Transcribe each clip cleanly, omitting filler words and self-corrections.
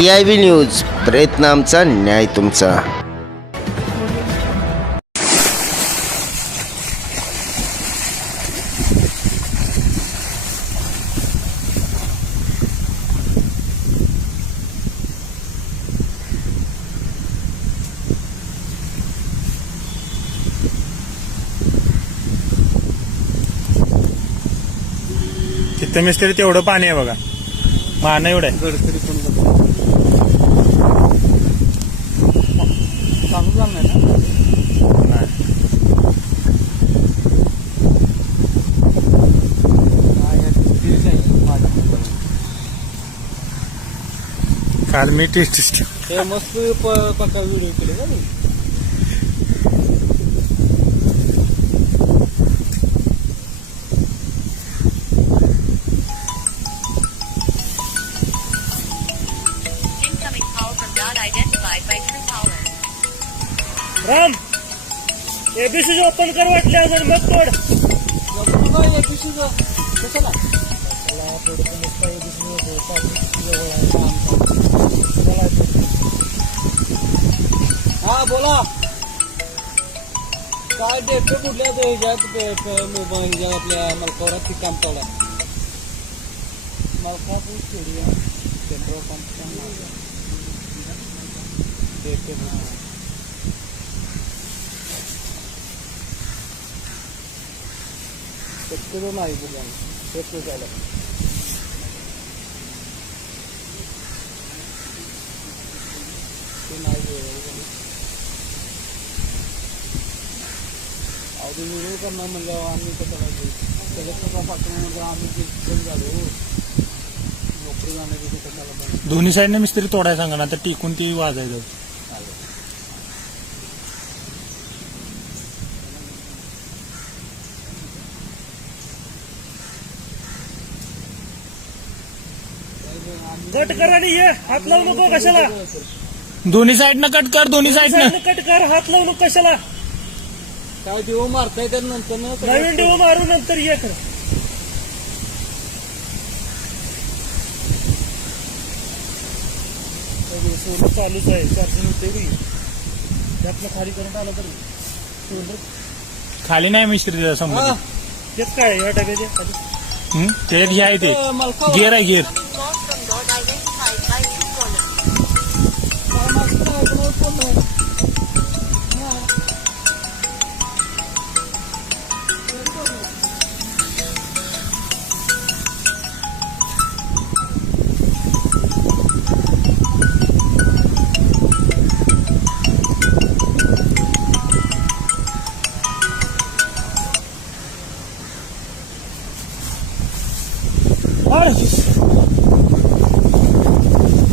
CIB news, प्रयत्न आमचा, न्याय तुमचा. तिथं मिस्त्री तेवढं पाणी आहे बघा, मान एवढं आहे. गडकरी पण चालू झालं नाही ना. काल मी टेस्ट हे मस्त पक्का व्हिडिओ केले का नाही. राम एबीसी ओपन कर वाटले अजून मग तोड. कशाला हा बोला. काय डेट कुठल्या ह्याच्यात आपल्या मलकावरात काम चालू आहे. मलकापूर स्टेडियम पेट्रोल पंप शक्यतो नाही बोला शक्य झालं. ते नाही अवधी व्हिडिओ करणार म्हणजे आम्ही कसं कलेक्टरला पाठवून म्हणजे आम्ही ते झालो नोकरी जाण्याची कशाला. दोन्ही साईडने मिस्त्री तोडायला सांगा ना, तर टिकून ती वाजायचं. कट कर आणि ये, हात लावू नको कशाला. दोन्ही साईडनं कट कर, दोन्ही साईडनं कट कर, हात लावू नको कशाला. काय दिवो मारताय तर नंतर नवीन डिओ मारू नंतर ये कर. सोलर चालूच आहे, चार्जिंग होते त्यातलं खाली करंट आलं तरी सोलर खाली नाही मिस्त्री समजा. तेच काय या डब्याचे ते हे आहे, ते गिअर आहे, गिअर.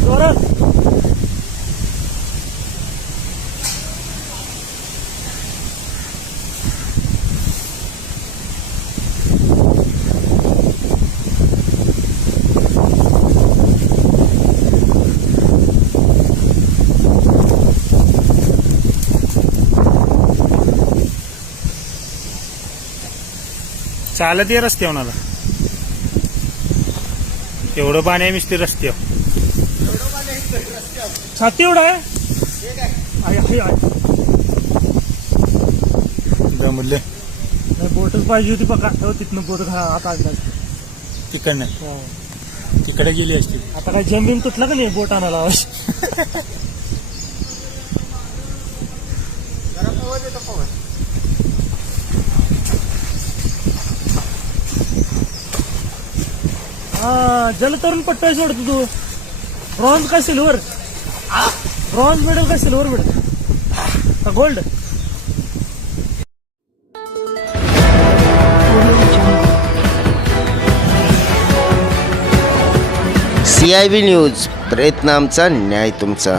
जोरात चालत ये रस्त्यावर आला. एवढं पाणी आहे मिस्त्री रस्त्यावर. छाती एवढा आहे. जमले बोटच पाहिजे होती बघा, तिथनं बोट आता तिकडनं तिकडे गेली असती. आता काय जमीन तुटला का नाही बोट आणायला. हा जलतरण पट्टा सोडतो तू. ब्रॉन्झ का सिल्वर, ब्रॉन्झ मेडल का सिल्वर मेडल का गोल्ड. CIB न्यूज, प्रयत्न आमचा, न्याय तुमचा.